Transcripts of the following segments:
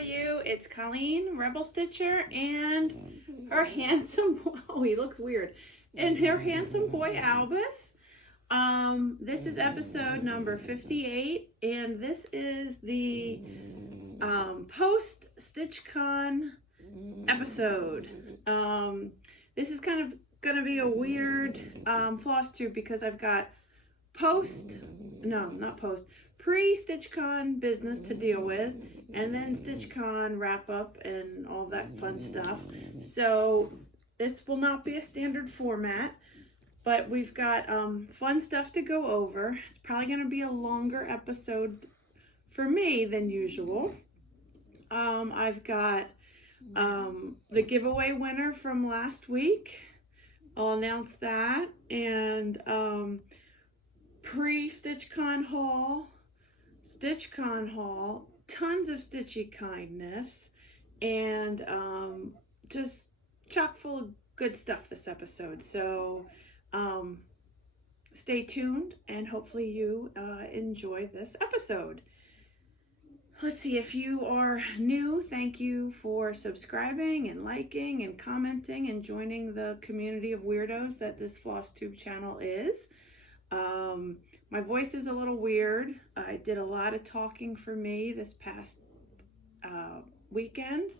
you? It's Colleen, Rebel Stitcher, and her handsome, oh, he looks weird, and her handsome boy, Albus. This is episode number 58, and this is the post-StitchCon episode. This is kind of going to be a weird FlossTube because I've got pre-StitchCon business to deal with, and then StitchCon wrap up and all that fun stuff. So this will not be a standard format, but we've got fun stuff to go over. It's probably going to be a longer episode for me than usual. I've got the giveaway winner from last week. I'll announce that, and pre-StitchCon haul, StitchCon haul, tons of Stitchy kindness, and just chock full of good stuff this episode. So stay tuned, and hopefully you enjoy this episode. Let's see, if you are new, thank you for subscribing and liking and commenting and joining the community of weirdos that this FlossTube channel is. My voice is a little weird. I did a lot of talking for me this past weekend.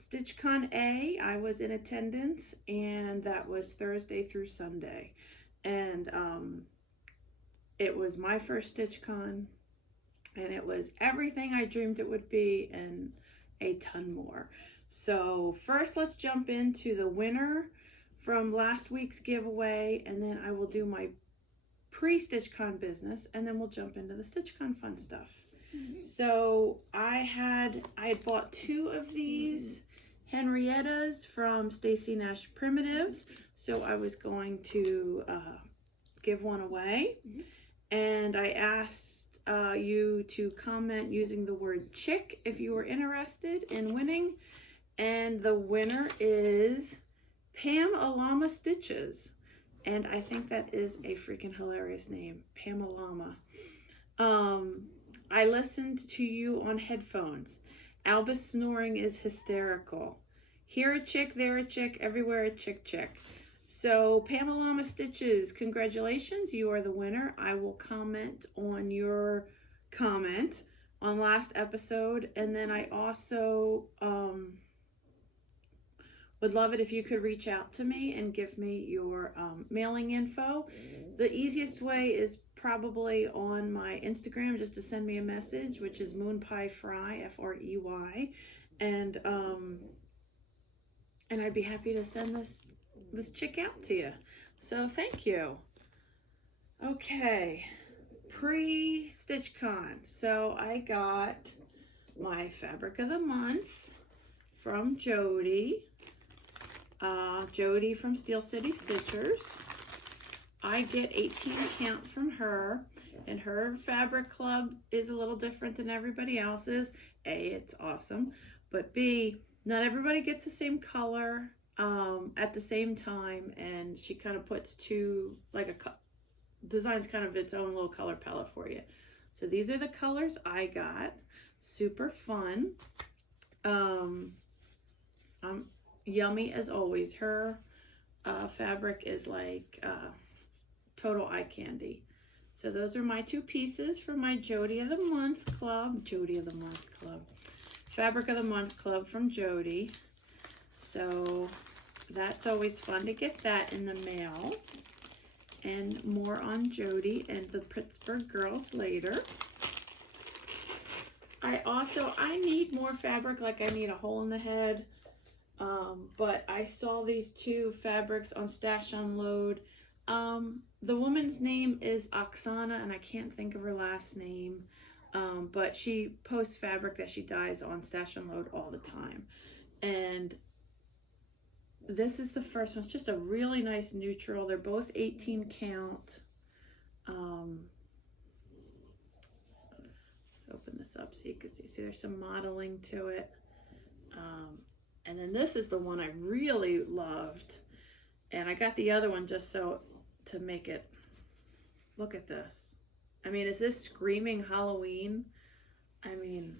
StitchCon A, I was in attendance, and that was Thursday through Sunday. And it was my first StitchCon, and it was everything I dreamed it would be and a ton more. So first, let's jump into the winner from last week's giveaway, and then I will do my pre-StitchCon business, and then we'll jump into the StitchCon fun stuff. So I had bought two of these Henriettas from Stacy Nash Primitives, so I was going to give one away, and I asked you to comment using the word chick if you were interested in winning, and the winner is Pam Alama Stitches. And I think that is a freaking hilarious name, Pamalama. I listened to you on headphones. Albus snoring is hysterical. Here a chick, there a chick, everywhere a chick chick. So Pamalama Stitches, congratulations, you are the winner. I will comment on your comment on last episode, and then I also would love it if you could reach out to me and give me your mailing info. The easiest way is probably on my Instagram, just to send me a message, which is moonpiefry, F-R-E-Y, and I'd be happy to send this chick out to you. So thank you. Okay, pre-StitchCon. So I got my fabric of the month from Jody. Jody from Steel City Stitchers. I get 18 count from her, and her fabric club is a little different than everybody else's. A, it's awesome, but B, not everybody gets the same color at the same time, and she kind of puts two, designs kind of its own little color palette for you. So these are the colors I got. Super fun. Yummy as always. Her fabric is like total eye candy. So those are my two pieces for my Jody of the Month Club. Jody of the Month Club. Fabric of the Month Club from Jody. So that's always fun to get that in the mail. And more on Jody and the Pittsburgh girls later. I need more fabric, like I need a hole in the head. But I saw these two fabrics on Stash Unload. The woman's name is Oksana, and I can't think of her last name. But she posts fabric that she dyes on Stash Unload all the time. And this is the first one. It's just a really nice neutral. They're both 18 count. Open this up so you can see there's some modeling to it. And then this is the one I really loved. And I got the other one just so to make it, look at this. I mean, is this screaming Halloween? I mean,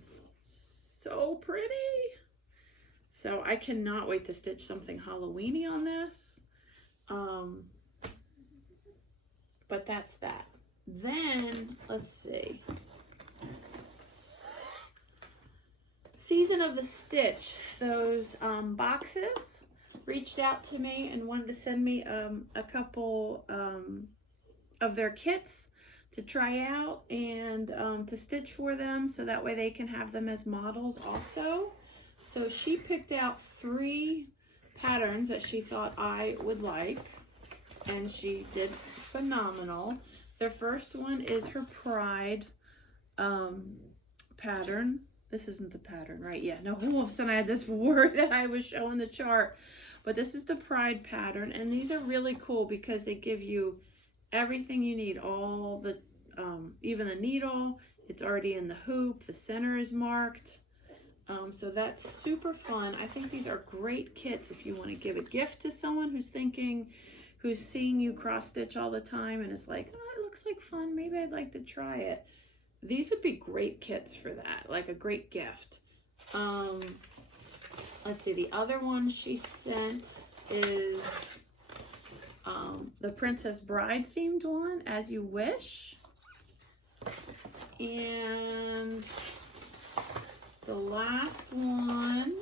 so pretty. So I cannot wait to stitch something Halloween-y on this. But that's that. Then, let's see. Season of the Stitch. Those boxes reached out to me and wanted to send me a couple of their kits to try out and to stitch for them, so that way they can have them as models also. So she picked out 3 patterns that she thought I would like, and she did phenomenal. The first one is her Pride pattern. This isn't the pattern, right? Yeah, no, all of a sudden I had this word that I was showing the chart. But this is the Pride pattern, and these are really cool because they give you everything you need. All the, even the needle, it's already in the hoop, the center is marked. So that's super fun. I think these are great kits if you want to give a gift to someone who's seeing you cross stitch all the time and is like, oh, it looks like fun, maybe I'd like to try it. These would be great kits for that, like a great gift. Let's see, the other one she sent is the Princess Bride themed one, As You Wish. And the last one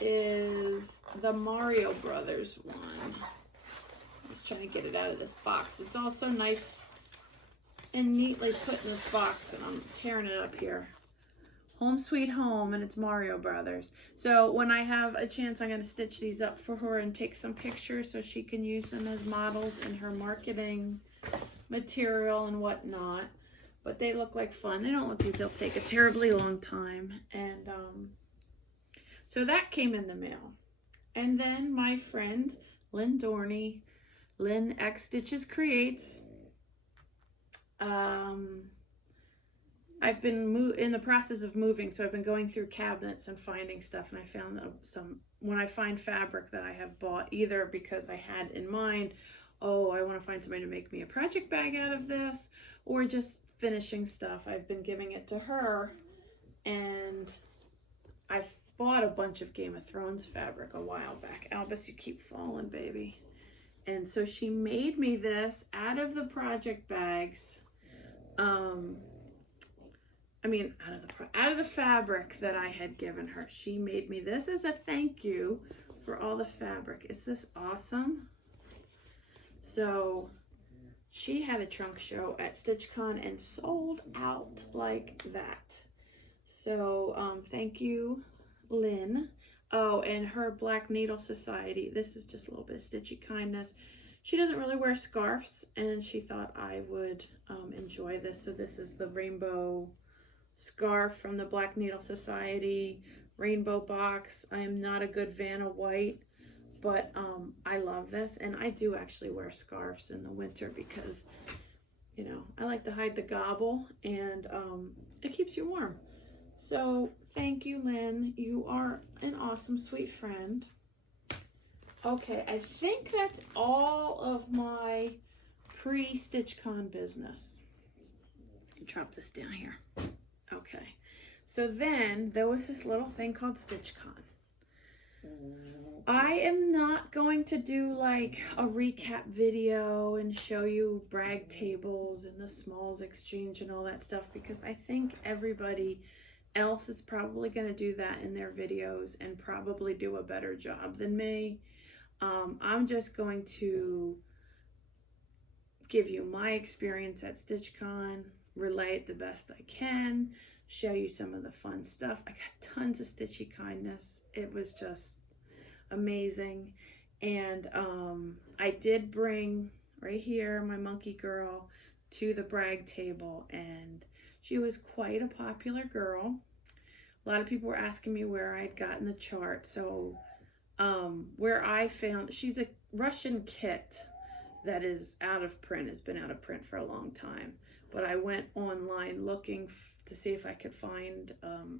is the Mario Brothers one. Just trying to get it out of this box. It's also nice and neatly put in this box, and I'm tearing it up here. Home Sweet Home, and it's Mario Brothers. So when I have a chance, I'm going to stitch these up for her and take some pictures so she can use them as models in her marketing material and whatnot. But they look like fun. They don't look like they'll take a terribly long time. And so that came in the mail. And then my friend Lynn Dorney, Lynn X Stitches Creates. I've been in the process of moving, so I've been going through cabinets and finding stuff, and I found when I find fabric that I have bought, either because I had in mind, oh, I want to find somebody to make me a project bag out of this, or just finishing stuff, I've been giving it to her. And I've bought a bunch of Game of Thrones fabric a while back. Albus, you keep falling, baby. And so she made me this out of the project bags. Out of the fabric that I had given her. She made me this as a thank you for all the fabric. Is this awesome? So she had a trunk show at StitchCon and sold out like that. So thank you, Lynn. Oh, and her Black Needle Society. This is just a little bit of stitchy kindness. She doesn't really wear scarves, and she thought I would enjoy this. So this is the rainbow scarf from the Black Needle Society rainbow box. I am not a good Vanna White, but I love this, and I do actually wear scarves in the winter because, you know, I like to hide the gobble, and it keeps you warm. So thank you, Lynn. You are an awesome, sweet friend. Okay, I think that's all of my pre-StitchCon business. Drop this down here. Okay, so then there was this little thing called StitchCon. I am not going to do like a recap video and show you brag tables and the smalls exchange and all that stuff, because I think everybody else is probably going to do that in their videos and probably do a better job than me. I'm just going to give you my experience at StitchCon, relay it the best I can, show you some of the fun stuff. I got tons of stitchy kindness. It was just amazing. And I did bring right here my monkey girl to the brag table, and she was quite a popular girl. A lot of people were asking me where I'd gotten the chart. So where I found, she's a Russian kit that is out of print, has been out of print for a long time. But I went online looking to see if I could find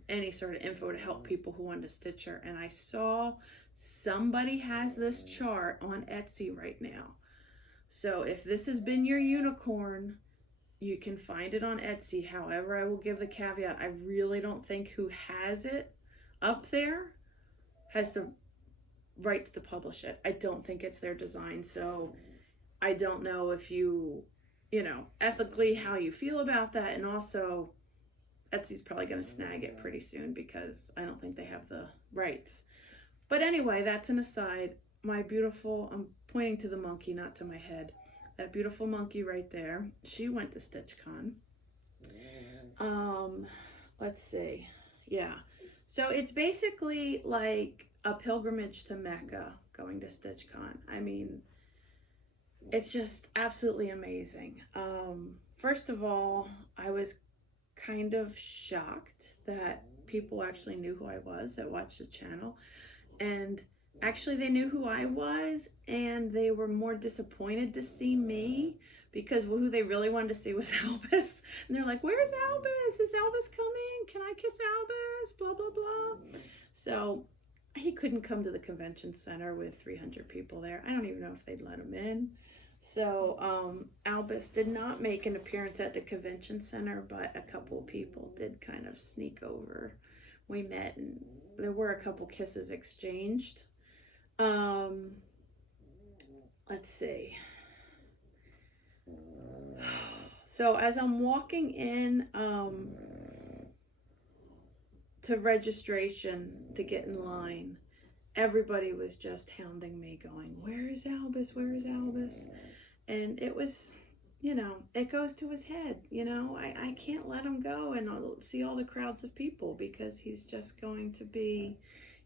any sort of info to help people who wanted to stitch her. And I saw somebody has this chart on Etsy right now. So if this has been your unicorn, You can find it on Etsy. However, I will give the caveat, I really don't think who has it up there has the rights to publish it. I don't think it's their design. So I don't know if you know, ethically how you feel about that. And also Etsy's probably going to snag it pretty soon because I don't think they have the rights. But anyway, that's an aside. My beautiful, I'm pointing to the monkey, not to my head. That beautiful monkey right there. She went to StitchCon. Let's see. Yeah. So it's basically like a pilgrimage to Mecca going to StitchCon. I mean, it's just absolutely amazing. First of all, I was kind of shocked that people actually knew who I was that watched the channel. And actually they knew who I was, and they were more disappointed to see me because who they really wanted to see was Albus. And they're like, where's Albus? Is Albus coming? Can I kiss Albus? Blah, blah, blah. So he couldn't come to the convention center with 300 people there. I don't even know if they'd let him in. So Albus did not make an appearance at the convention center, but a couple of people did kind of sneak over. We met and there were a couple kisses exchanged. Let's see. So as I'm walking in to registration to get in line, everybody was just hounding me going, where is Albus? Where is Albus? And it was, you know, it goes to his head, you know, I can't let him go and I'll see all the crowds of people because he's just going to be,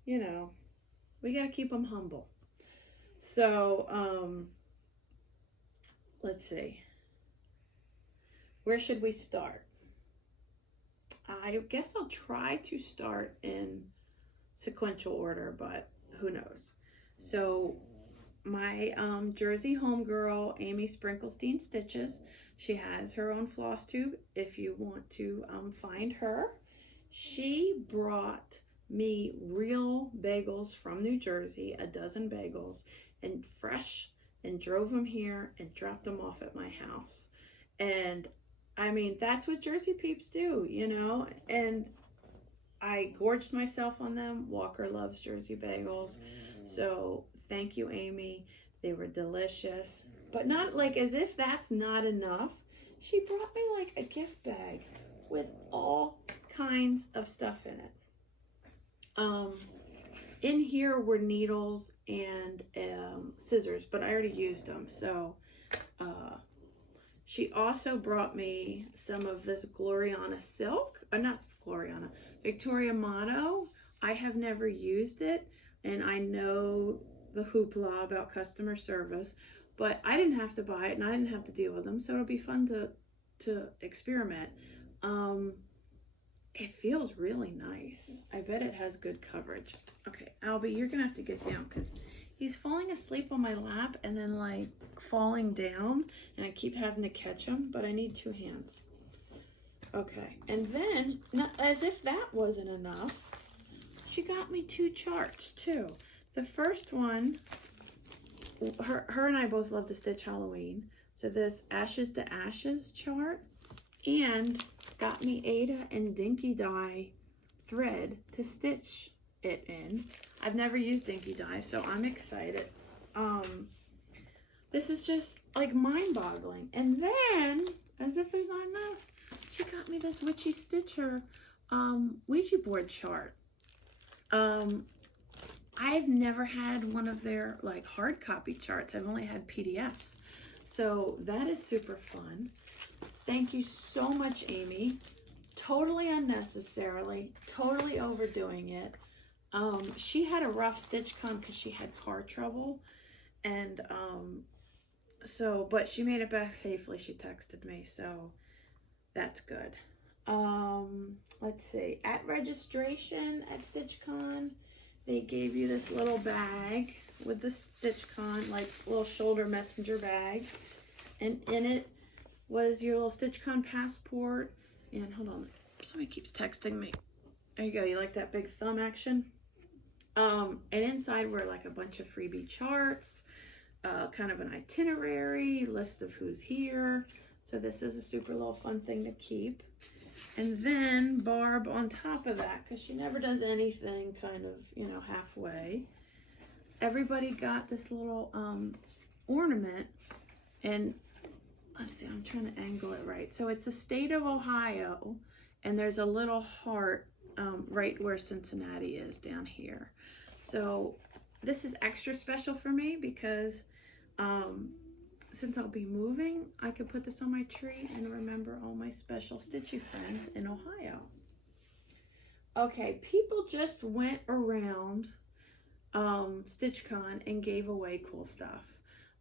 you know, we got to keep him humble. So, let's see. Where should we start? I guess I'll try to start in sequential order, but who knows? So my Jersey homegirl, Amy Sprinklestein Stitches, she has her own floss tube if you want to find her. She brought me real bagels from New Jersey, a dozen bagels, and fresh, and drove them here and dropped them off at my house. And I mean, that's what Jersey peeps do, you know, and I gorged myself on them. Walker loves Jersey bagels. So thank you, Amy. They were delicious, but not like as if that's not enough. She brought me like a gift bag with all kinds of stuff in it. In here were needles and scissors, but I already used them. So she also brought me some of this Gloriana silk, not Gloriana, Victoria Mono. I have never used it, and I know the hoopla about customer service, but I didn't have to buy it and I didn't have to deal with them, so it'll be fun to experiment. It feels really nice. I bet it has good coverage. Okay, Albie, you're gonna have to get down because he's falling asleep on my lap and then like falling down, and I keep having to catch him, but I need two hands. Okay, and then, as if that wasn't enough, she got me two charts too. The first one, her and I both love to stitch Halloween. So this Ashes to Ashes chart, and got me Ada and Dinky Dye thread to stitch it in. I've never used Dinky Dye, so I'm excited. This is just like mind-boggling. And then, as if there's not enough, she got me this Witchy Stitcher Ouija board chart. I've never had one of their like hard copy charts. I've only had PDFs. So that is super fun. Thank you so much, Amy. Totally unnecessarily, totally overdoing it. She had a rough StitchCon because she had car trouble. And but she made it back safely. She texted me, so that's good. Let's see. At registration at StitchCon, they gave you this little bag with the StitchCon, like little shoulder messenger bag. And in it was your little StitchCon passport. And hold on, somebody keeps texting me. There you go, you like that big thumb action? And inside were like a bunch of freebie charts, kind of an itinerary, list of who's here, So this is a super little fun thing to keep. And then Barb on top of that, because she never does anything kind of, you know, halfway. Everybody got this little ornament, and let's see, I'm trying to angle it right. So it's the state of Ohio, and there's a little heart right where Cincinnati is down here. So this is extra special for me because since I'll be moving, I could put this on my tree and remember all my special Stitchy friends in Ohio. Okay, people just went around StitchCon and gave away cool stuff.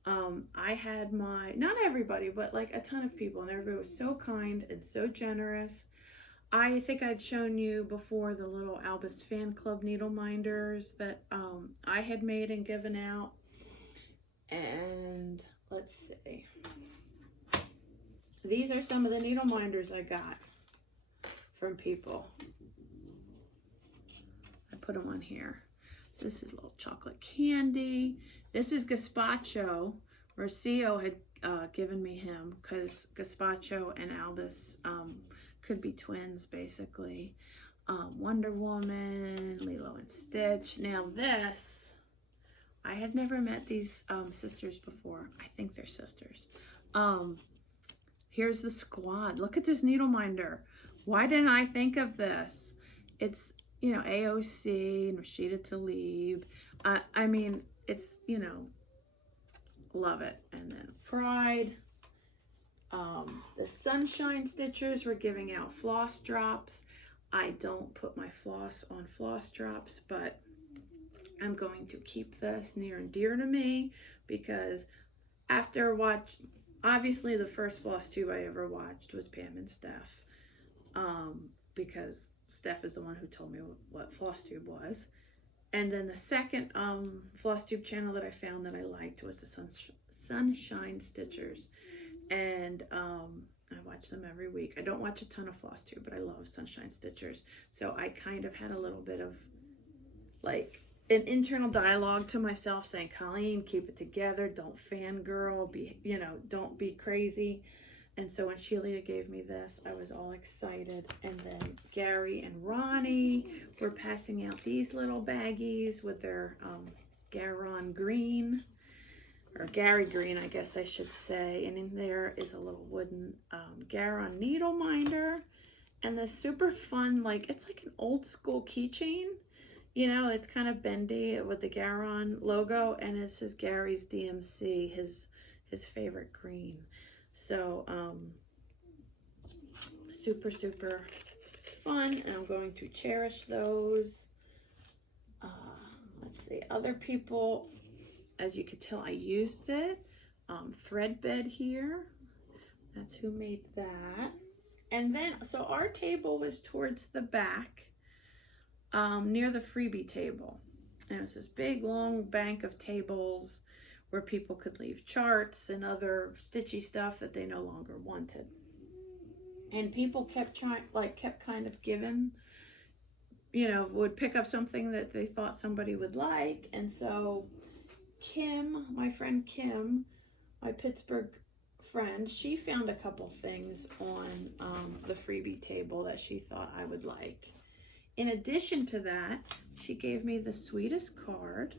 I had not everybody, but like a ton of people, and everybody was so kind and so generous. I think I'd shown you before the little Albus Fan Club needle minders that I had made and given out. And let's see. These are some of the needle minders I got from people. I put them on here. This is a little chocolate candy. This is gazpacho. Rocio had given me him because gazpacho and Albus could be twins, basically. Wonder Woman, Lilo and Stitch. Now this, I had never met these sisters before. I think they're sisters. Here's the squad. Look at this needle minder. Why didn't I think of this? It's, you know, AOC and Rashida Tlaib. I mean, it's, you know, love it. And then Pride. The Sunshine Stitchers were giving out floss drops. I don't put my floss on floss drops, but I'm going to keep this near and dear to me because after obviously the first FlossTube I ever watched was Pam and Steph, because Steph is the one who told me what FlossTube was. And then the second FlossTube channel that I found that I liked was the Sunshine Stitchers. And I watch them every week. I don't watch a ton of FlossTube, but I love Sunshine Stitchers. So I kind of had a little bit of like an internal dialogue to myself saying, Colleen, keep it together. Don't fangirl. Don't be crazy. And so when Sheila gave me this, I was all excited. And then Gary and Ronnie were passing out these little baggies with their Garon green. Or Gary green, I guess I should say. And in there is a little wooden Garon needle minder. And this super fun, like, it's like an old school keychain. You know, it's kind of bendy with the Garon logo. And it says Gary's DMC, his favorite green. So, super, super fun. And I'm going to cherish those. Let's see, other people... As you can tell, I used it. Thread bed here. That's who made that. And then, so our table was towards the back, near the Freebie table. And it was this big, long bank of tables where people could leave charts and other stitchy stuff that they no longer wanted. And people kept kind of giving, you know, would pick up something that they thought somebody would like. And so Kim, my friend Kim, my Pittsburgh friend, she found a couple things on the Freebie table that she thought I would like. In addition to that, she gave me the sweetest card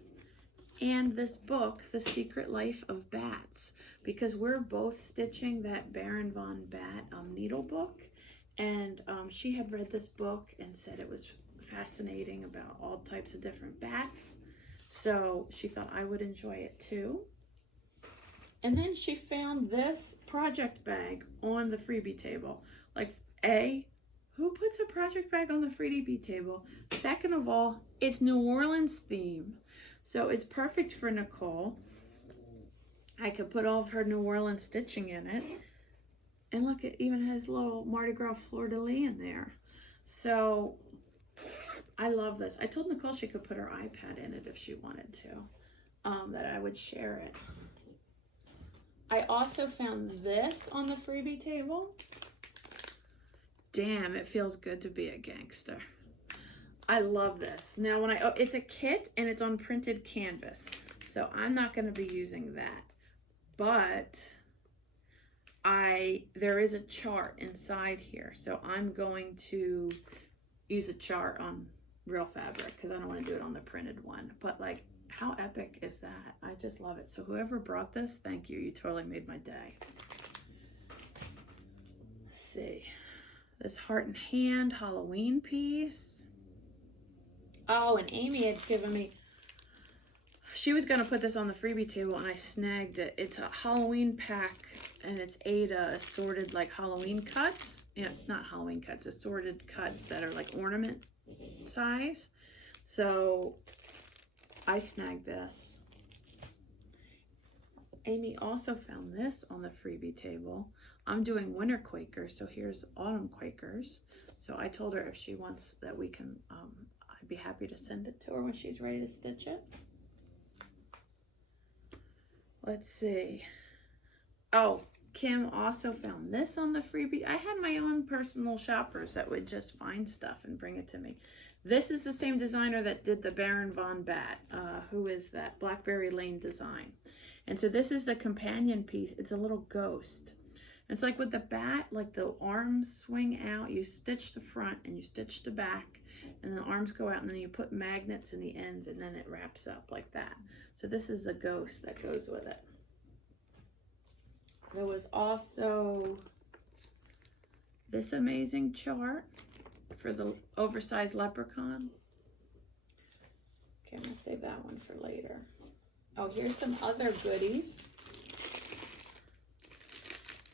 and this book, The Secret Life of Bats, because we're both stitching that Baron von Bat needle book, and she had read this book and said it was fascinating about all types of different bats. So she thought I would enjoy it too. And then she found this project bag on the Freebie table. Like, who puts a project bag on the Freebie table? Second of all, it's New Orleans theme. So it's perfect for Nicole. I could put all of her New Orleans stitching in it. And look, it even has little Mardi Gras fleur-de-lis in there. So I love this. I told Nicole she could put her iPad in it if she wanted to, that I would share it. I also found this on the Freebie table. Damn, it feels good to be a gangster. I love this. Now, it's a kit and it's on printed canvas, so I'm not going to be using that. But there is a chart inside here, so I'm going to use a chart on real fabric because I don't want to do it on the printed one. But like, how epic is that? I just love it. So whoever brought this, thank you. You totally made my day. Let's see. This heart and hand Halloween piece. Oh, and Amy had given me, she was going to put this on the freebie table and I snagged it. It's a Halloween pack and it's 8 assorted like Halloween cuts. Yeah, not Halloween cuts, assorted cuts that are like ornament size. So I snagged this. Amy also found this on the freebie table. I'm doing winter Quakers, so here's autumn Quakers. So I told her if she wants that we can, I'd be happy to send it to her when she's ready to stitch it. Let's see. Oh, Kim also found this on the freebie. I had my own personal shoppers that would just find stuff and bring it to me. This is the same designer that did the Baron von Bat, who is that Blackberry Lane design. And so this is the companion piece. It's a little ghost. It's like with the bat, like the arms swing out, you stitch the front and you stitch the back, and the arms go out, and then you put magnets in the ends, and then it wraps up like that. So this is a ghost that goes with it. There was also this amazing chart for the oversized leprechaun. Okay, I'm gonna save that one for later. Oh, here's some other goodies.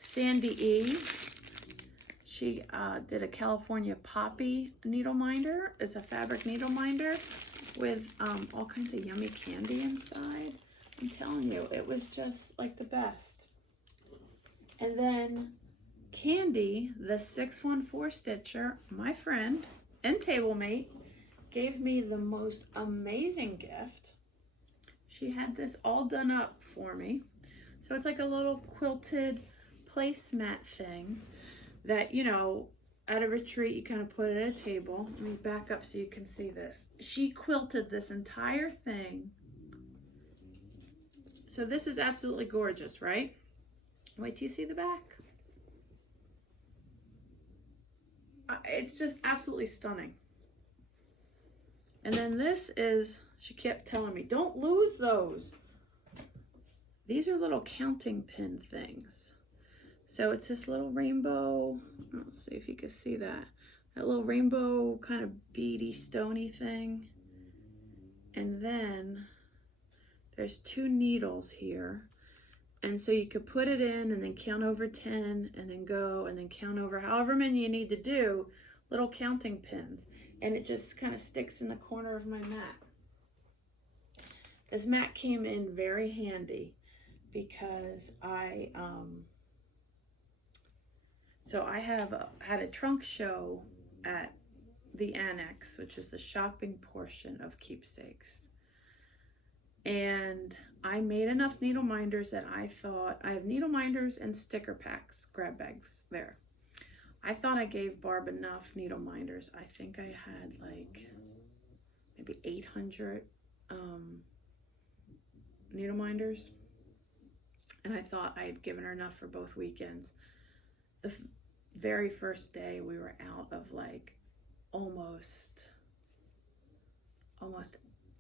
Sandy E. She did a California Poppy needle minder. It's a fabric needle minder with all kinds of yummy candy inside. I'm telling you, it was just like the best. And then Candy, the 614 stitcher, my friend and table mate, gave me the most amazing gift. She had this all done up for me. So it's like a little quilted placemat thing that, you know, at a retreat you kind of put it at a table. Let me back up so you can see this. She quilted this entire thing. So this is absolutely gorgeous, right? Wait till you see the back. It's just absolutely stunning. And then this is, she kept telling me, don't lose those. These are little counting pin things. So it's this little rainbow, let's see if you can see that. That little rainbow kind of beady, stony thing. And then there's 2 needles here. And so you could put it in and then count over 10 and then go and then count over however many you need to do, little counting pins. And it just kind of sticks in the corner of my mat. This mat came in very handy because I had a trunk show at the Annex, which is the shopping portion of Keepsakes. And I made enough needle minders that I thought, I have needle minders and sticker packs, grab bags there. I thought I gave Barb enough needle minders. I think I had like maybe 800 needle minders. And I thought I had given her enough for both weekends. The very first day we were out of like almost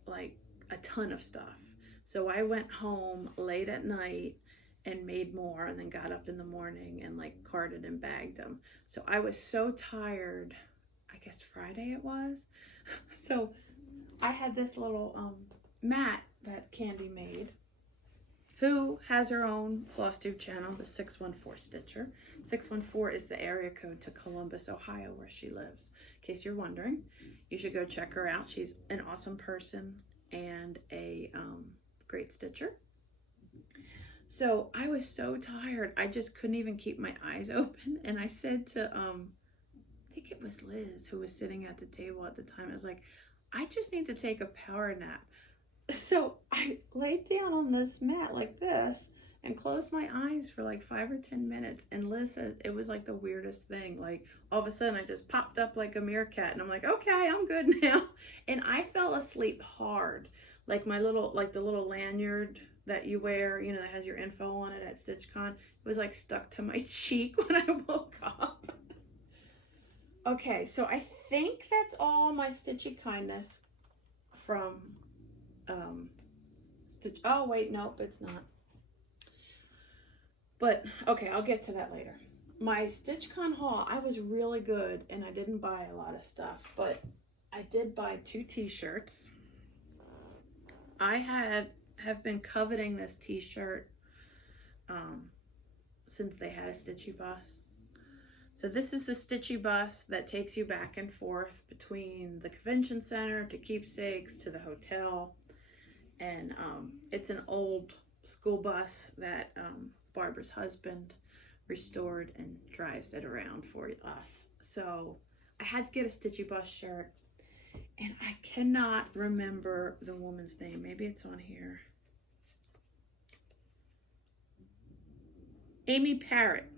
like a ton of stuff. So I went home late at night and made more and then got up in the morning and like carted and bagged them. So I was so tired, I guess Friday it was. So I had this little mat that Candy made, who has her own FlossTube channel, the 614 Stitcher. 614 is the area code to Columbus, Ohio, where she lives. In case you're wondering, you should go check her out. She's an awesome person and a great stitcher. So I was so tired, I just couldn't even keep my eyes open. And I said to, I think it was Liz who was sitting at the table at the time, I was like, I just need to take a power nap. So I laid down on this mat like this and closed my eyes for like 5 or 10 minutes. And Liz said it was like the weirdest thing. Like all of a sudden I just popped up like a meerkat and I'm like, okay, I'm good now. And I fell asleep hard. like my little, like the little lanyard that you wear, you know, that has your info on it at StitchCon. It was like stuck to my cheek when I woke up. Okay, so I think that's all my Stitchy kindness from Stitch. Oh wait, nope, it's not. But okay, I'll get to that later. My StitchCon haul, I was really good and I didn't buy a lot of stuff, but I did buy 2 t-shirts. I have been coveting this t-shirt since they had a Stitchy bus. So this is the Stitchy bus that takes you back and forth between the convention center to Keepsakes to the hotel. And it's an old school bus that Barbara's husband restored and drives it around for us. So I had to get a Stitchy bus shirt, and I cannot remember the woman's name. Maybe it's on here. Amy Parrott.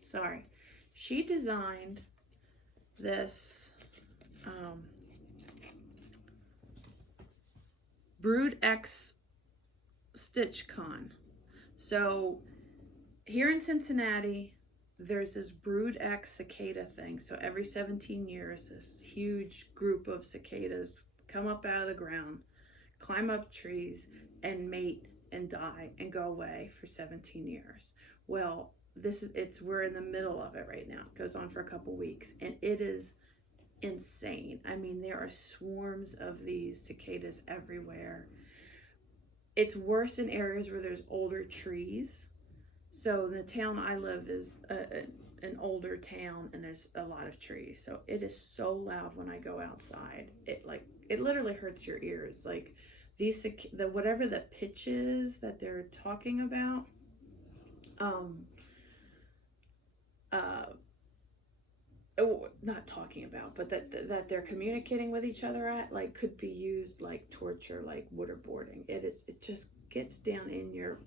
Sorry. She designed this Brood X Stitch-Con. So here in Cincinnati, there's this Brood X cicada thing. So every 17 years, this huge group of cicadas come up out of the ground, climb up trees, and mate and die and go away for 17 years. Well, we're in the middle of it right now. It goes on for a couple weeks, and it is insane. I mean, there are swarms of these cicadas everywhere. It's worse in areas where there's older trees. So the town I live is an older town, and there's a lot of trees. So it is so loud when I go outside. It literally hurts your ears. Like whatever the pitch is that they're talking about, not talking about, but that they're communicating with each other at, like, could be used like torture, like waterboarding. It just gets down in your,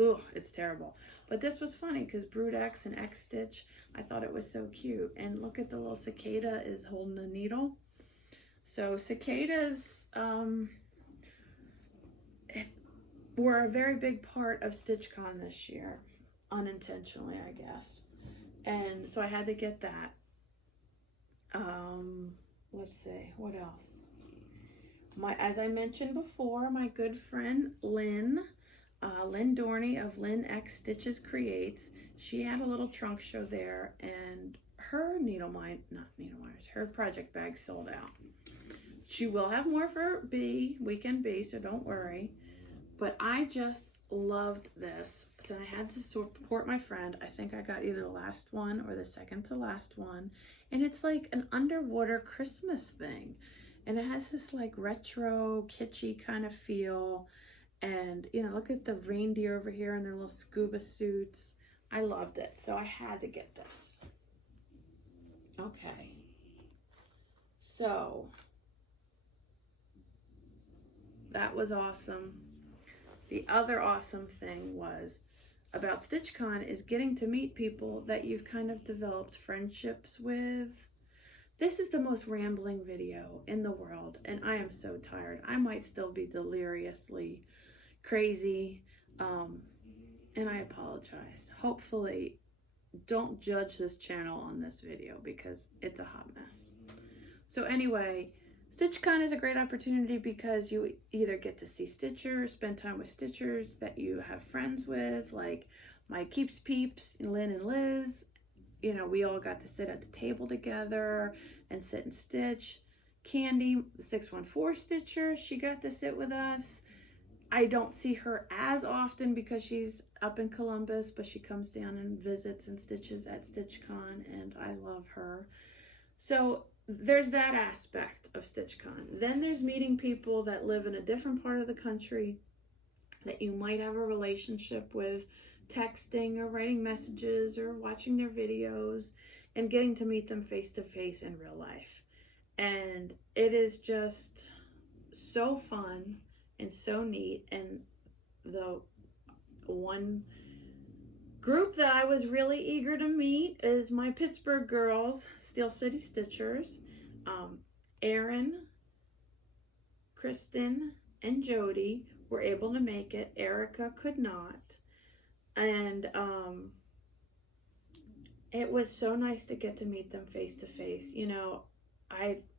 ugh, it's terrible. But this was funny because Brood X and X Stitch, I thought it was so cute. And look at the little cicada is holding a needle. So cicadas were a very big part of StitchCon this year, unintentionally, I guess. And so I had to get that. Let's see, what else? As I mentioned before, my good friend Lynn Dorney of Lynn X Stitches Creates, she had a little trunk show there, and her her project bag sold out. She will have more for Weekend B, so don't worry. But I just loved this, so I had to support my friend. I think I got either the last one or the second to last one, and it's like an underwater Christmas thing, and it has this like retro kitschy kind of feel. And you know, look at the reindeer over here in their little scuba suits. I loved it, so I had to get this. Okay, so that was awesome. The other awesome thing about StitchCon is getting to meet people that you've kind of developed friendships with. This is the most rambling video in the world, and I am so tired. I might still be deliriously crazy, and I apologize. Hopefully, don't judge this channel on this video because it's a hot mess. So anyway, StitchCon is a great opportunity because you either get to see Stitchers, spend time with Stitchers that you have friends with, like my Keeps Peeps, Lynn and Liz. You know, we all got to sit at the table together and sit and stitch. Candy, the 614 Stitcher, she got to sit with us. I don't see her as often because she's up in Columbus, but she comes down and visits and stitches at StitchCon, and I love her. So there's that aspect of StitchCon. Then there's meeting people that live in a different part of the country that you might have a relationship with, texting or writing messages or watching their videos, and getting to meet them face to face in real life. And it is just so fun and so neat. And the one group that I was really eager to meet is my Pittsburgh girls, Steel City Stitchers, Erin, Kristen and Jody were able to make it. Erica could not. And it was so nice to get to meet them face to face. You know,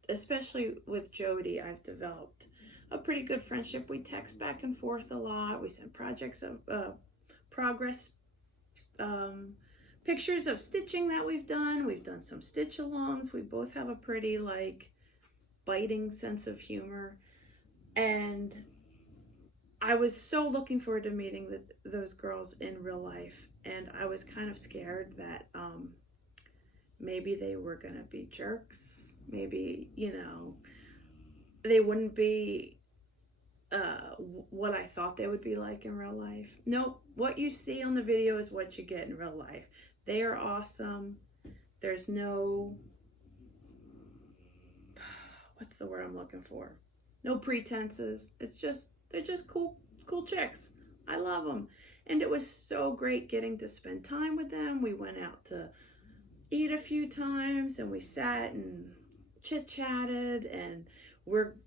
especially with Jody, I've developed a pretty good friendship. We text back and forth a lot. We send projects of progress, pictures of stitching that we've done. We've done some stitch alongs. We both have a pretty like biting sense of humor. And I was so looking forward to meeting those girls in real life. And I was kind of scared that maybe they were going to be jerks. Maybe, you know, they wouldn't be what I thought they would be like in real life. Nope, what you see on the video is what you get in real life. They are awesome. There's no, what's the word I'm looking for? No pretenses. It's just, they're just cool chicks. I love them. And it was so great getting to spend time with them. We went out to eat a few times and we sat and chit-chatted, and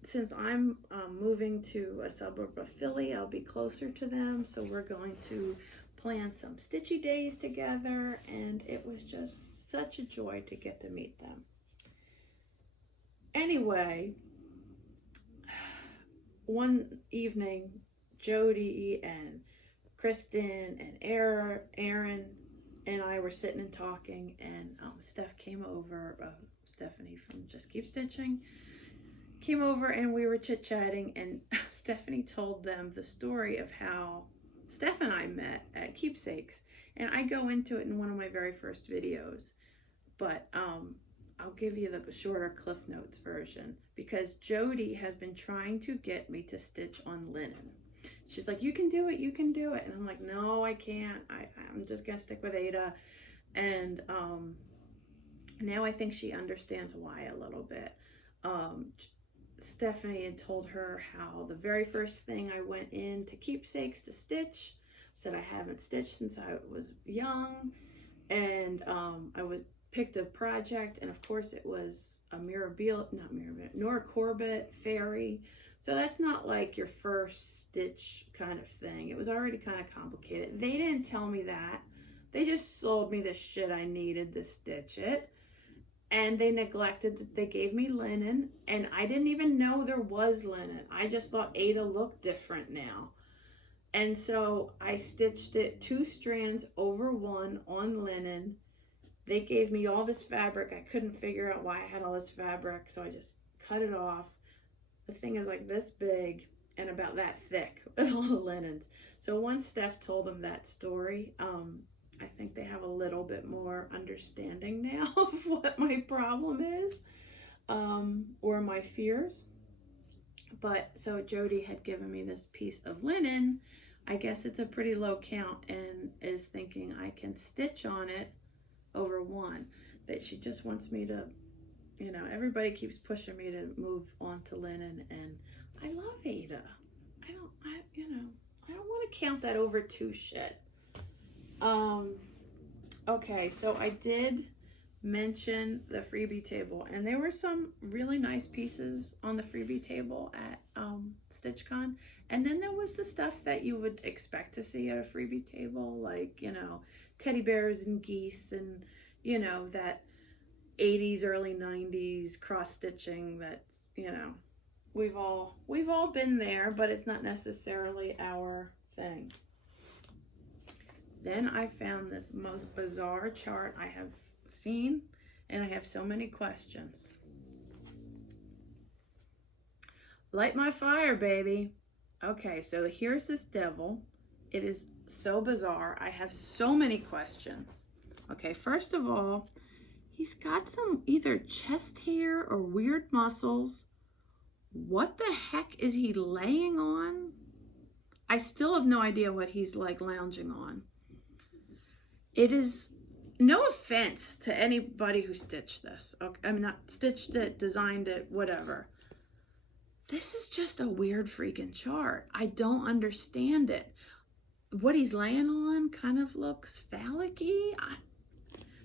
since I'm moving to a suburb of Philly, I'll be closer to them, so we're going to plan some stitchy days together, and it was just such a joy to get to meet them. Anyway, one evening, Jody and Kristen and Aaron and I were sitting and talking, and Steph came over, Stephanie from Just Keep Stitching, came over and we were chit-chatting, and Stephanie told them the story of how Steph and I met at Keepsakes. And I go into it in one of my very first videos, but I'll give you the shorter Cliff Notes version, because Jody has been trying to get me to stitch on linen. She's like, you can do it, you can do it. And I'm like, no, I can't. I'm just gonna stick with Ada. And now I think she understands why a little bit. Stephanie had told her how the very first thing I went in to Keepsakes to stitch, said I haven't stitched since I was young, and picked a project, and of course it was a Nora Corbett fairy. So that's not like your first stitch kind of thing. It was already kind of complicated. They didn't tell me that. They just sold me the shit I needed to stitch it. And they neglected that they gave me linen, and I didn't even know there was linen. I just thought Ada looked different now. And so I stitched it 2 strands over 1 on linen. They gave me all this fabric. I couldn't figure out why I had all this fabric, so I just cut it off. The thing is like this big and about that thick with all the linens. So once Steph told them that story, I think they have a little bit more understanding now of what my problem is, or my fears. But so Jody had given me this piece of linen. I guess it's a pretty low count, and is thinking I can stitch on it over 1. That she just wants me to, you know, everybody keeps pushing me to move on to linen, and I love Ada. I don't want to count that over 2 shit. Okay, so I did mention the freebie table, and there were some really nice pieces on the freebie table at StitchCon, and then there was the stuff that you would expect to see at a freebie table, like, you know, teddy bears and geese, and, you know, that 80s, early 90s cross stitching that's, you know, we've all been there, but it's not necessarily our thing. Then I found this most bizarre chart I have seen, and I have so many questions. Light my fire, baby. Okay, so here's this devil. It is so bizarre. I have so many questions. Okay, first of all, he's got some either chest hair or weird muscles. What the heck is he laying on? I still have no idea what he's like lounging on. It is, no offense to anybody who stitched this. Okay, I mean, not stitched it, designed it, whatever. This is just a weird freaking chart. I don't understand it. What he's laying on kind of looks phallic-y.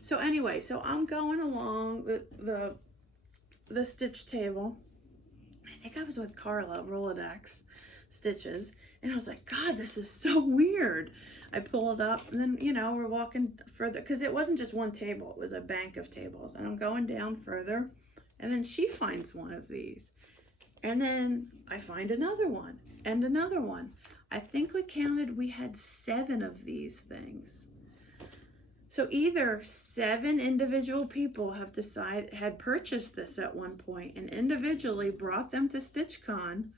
So anyway, so I'm going along the stitch table. I think I was with Carla, Rolodex Stitches, and I was like, God, this is so weird. I pull it up, and then, you know, we're walking further, because it wasn't just one table, it was a bank of tables, and I'm going down further, and then she finds one of these, and then I find another one, and another one. I think we counted, we had 7 of these things. So either 7 individual people had purchased this at one point and individually brought them to StitchCon,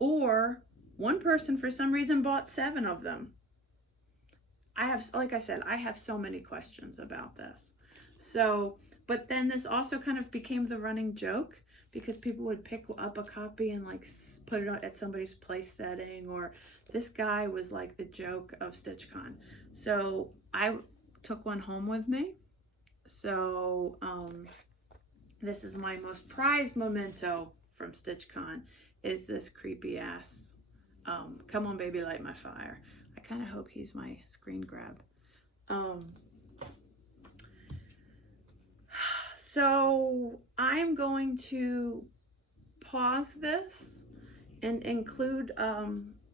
or one person for some reason bought 7 of them. Like I said, I have so many questions about this. So, but then this also kind of became the running joke, because people would pick up a copy and like put it at somebody's place setting, or this guy was like the joke of StitchCon. So I took one home with me. So this is my most prized memento from StitchCon, is this creepy ass Come On Baby Light My Fire. I kind of hope he's my screen grab. So I'm going to pause this and include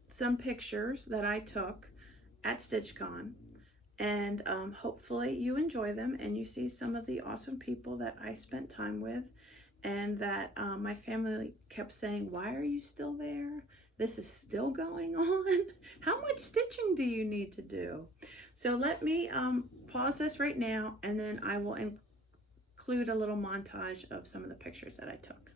some pictures that I took at StitchCon, and hopefully you enjoy them and you see some of the awesome people that I spent time with, and that my family kept saying, why are you still there? This is still going on? How much stitching do you need to do? So let me pause this right now, and then I will include a little montage of some of the pictures that I took.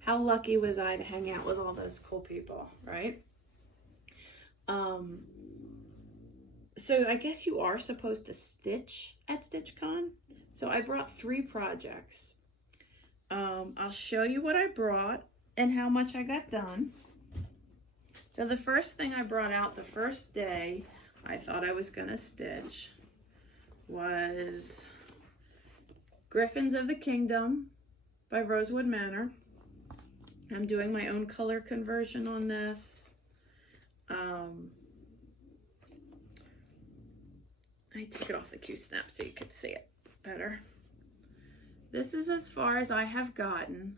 How lucky was I to hang out with all those cool people, right? So I guess you are supposed to stitch at StitchCon. So I brought 3 projects. I'll show you what I brought and how much I got done. So the first thing I brought out the first day I thought I was gonna stitch was Griffins of the Kingdom by Rosewood Manor. I'm doing my own color conversion on this. I take it off the Q-snap so you can see it better. This is as far as I have gotten,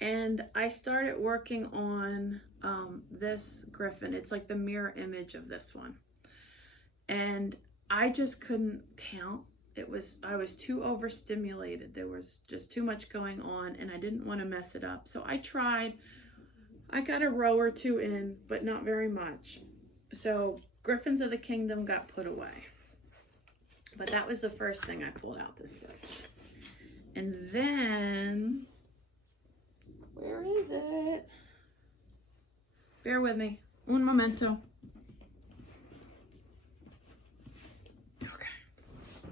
and I started working on this griffin. It's like the mirror image of this one, and I just couldn't count. I was too overstimulated. There was just too much going on, and I didn't want to mess it up. So I tried. I got a row or 2 in, but not very much. So Griffins of the Kingdom got put away. But that was the first thing I pulled out to stitch. And then, where is it? Bear with me. Un momento.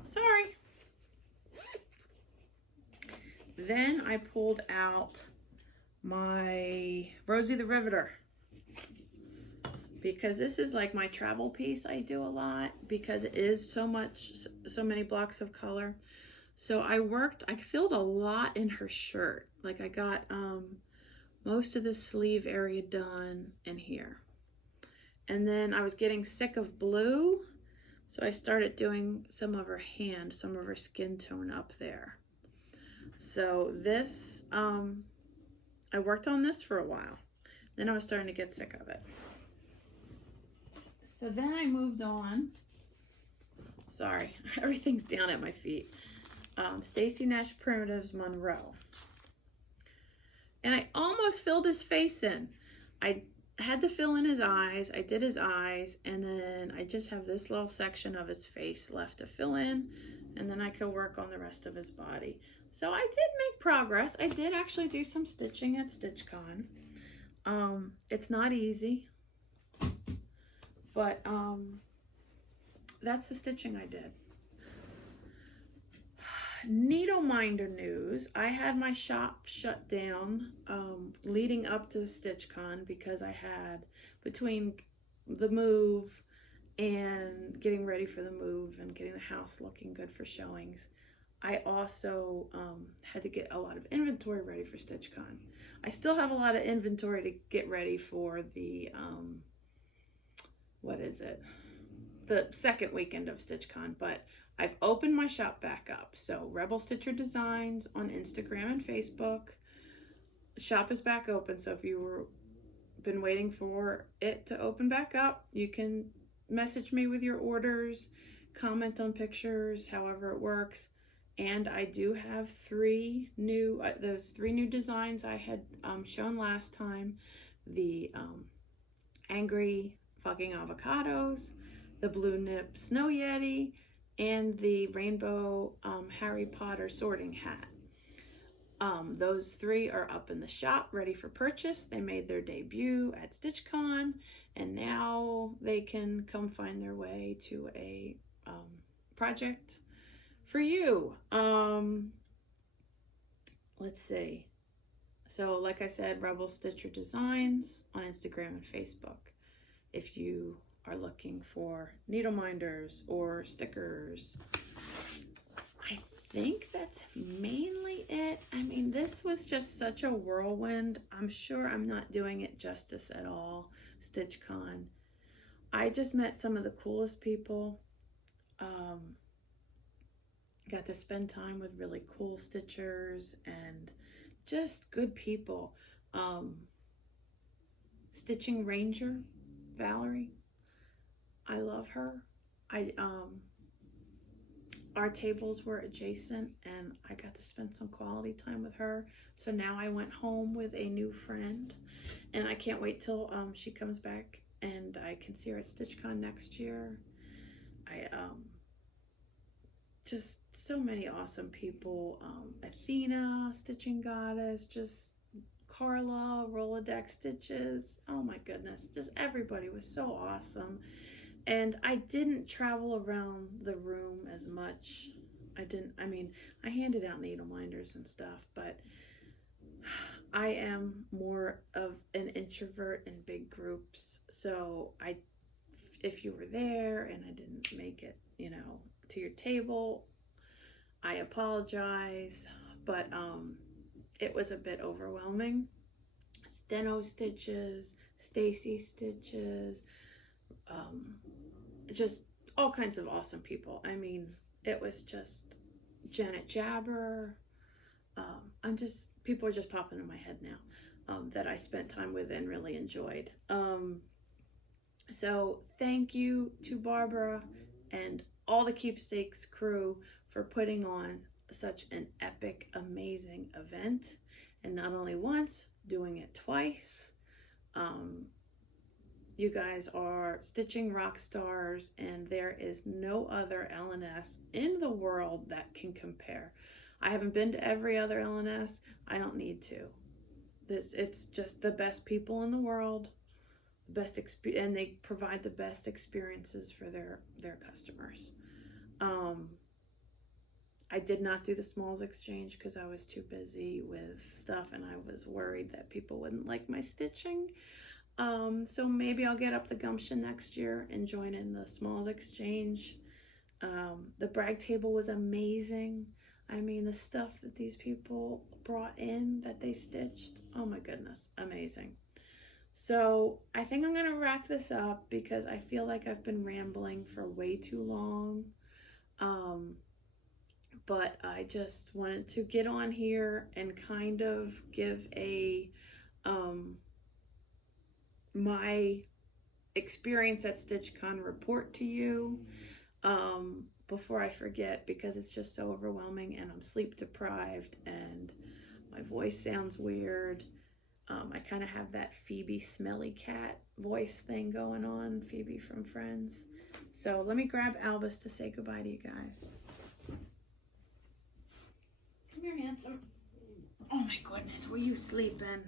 Sorry. Then I pulled out my Rosie the Riveter, because this is like my travel piece I do a lot, because it is so many blocks of color. So I filled a lot in her shirt. Like I got most of the sleeve area done in here. And then I was getting sick of blue, so I started doing some of her hand, some of her skin tone up there. So this, I worked on this for a while. Then I was starting to get sick of it. So then I moved on Sorry, everything's down at my feet. Stacy Nash Primitives Monroe. And I almost filled his face in. I had to fill in his eyes. I did his eyes, and then I just have this little section of his face left to fill in, and then I could work on the rest of his body. So I did make progress. I did actually do some stitching at StitchCon. It's not easy, but that's the stitching I did. Needle minder news. I had my shop shut down leading up to StitchCon because I had, between the move and getting ready for the move and getting the house looking good for showings, I also had to get a lot of inventory ready for StitchCon. I still have a lot of inventory to get ready for the, the second weekend of StitchCon, but I've opened my shop back up. So Rebel Stitcher Designs on Instagram and Facebook. The shop is back open, so if you were been waiting for it to open back up, you can message me with your orders, comment on pictures, however it works. And I do have those three new designs I had shown last time. The Angry Fucking Avocados, the Blue Nip Snow Yeti, and the Rainbow Harry Potter sorting hat. Those three are up in the shop, ready for purchase. They made their debut at StitchCon, and now they can come find their way to a project for you. Let's see. So like I said, Rebel Stitcher Designs on Instagram and Facebook. If you are looking for needle minders or stickers, I think that's mainly it. I mean, this was just such a whirlwind. I'm sure I'm not doing it justice at all. StitchCon. I just met some of the coolest people. Got to spend time with really cool stitchers and just good people. Stitching Ranger, Valerie. I love her. Our tables were adjacent and I got to spend some quality time with her. So now I went home with a new friend and I can't wait till she comes back and I can see her at StitchCon next year. Just so many awesome people. Athena, Stitching Goddess, just Carla, Rolodex Stitches. Oh my goodness, just everybody was so awesome. And I didn't travel around the room as much. I mean, I handed out needle minders and stuff, but I am more of an introvert in big groups. So if you were there and I didn't make it, to your table, I apologize, but it was a bit overwhelming. Steno Stitches, Stacy Stitches, just all kinds of awesome people. I mean, it was just Janet Jabber. People are just popping in my head now that I spent time with and really enjoyed. So thank you to Barbara and all the Keepsakes crew for putting on such an epic, amazing event. And not only once, doing it twice. You guys are stitching rock stars, and there is no other LNS in the world that can compare. I haven't been to every other LNS. I don't need to. It's just the best people in the world, and they provide the best experiences for their customers. I did not do the smalls exchange because I was too busy with stuff and I was worried that people wouldn't like my stitching. So maybe I'll get up the gumption next year and join in the smalls exchange. The brag table was amazing. I mean, the stuff that these people brought in that they stitched, oh my goodness, amazing. So I think I'm going to wrap this up because I feel like I've been rambling for way too long. But I just wanted to get on here and kind of give my experience at StitchCon report to you. before I forget, because it's just so overwhelming and I'm sleep deprived and my voice sounds weird. I kind of have that Phoebe smelly cat voice thing going on, Phoebe from Friends. So let me grab Albus to say goodbye to you guys. Come here, handsome. Oh my goodness, were you sleeping?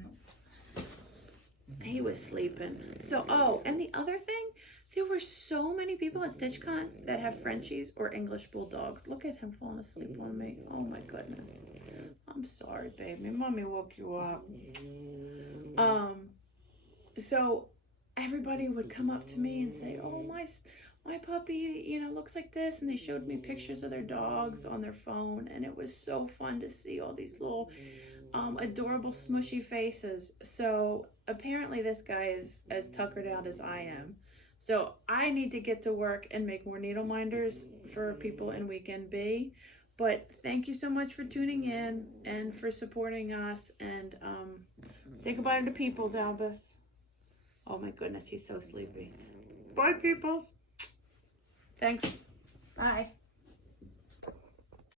He was sleeping. So, oh, and the other thing, there were so many people at StitchCon that have Frenchies or English Bulldogs. Look at him falling asleep on me. Oh my goodness. I'm sorry, baby. Mommy woke you up. So everybody would come up to me and say, oh, my puppy, you know, looks like this. And they showed me pictures of their dogs on their phone. And it was so fun to see all these little adorable smushy faces. So apparently this guy is as tuckered out as I am. So I need to get to work and make more needle minders for people in Weekend B. But thank you so much for tuning in and for supporting us. And say goodbye to the peoples, Albus. Oh my goodness, he's so sleepy. Bye, peoples. Thanks. Bye.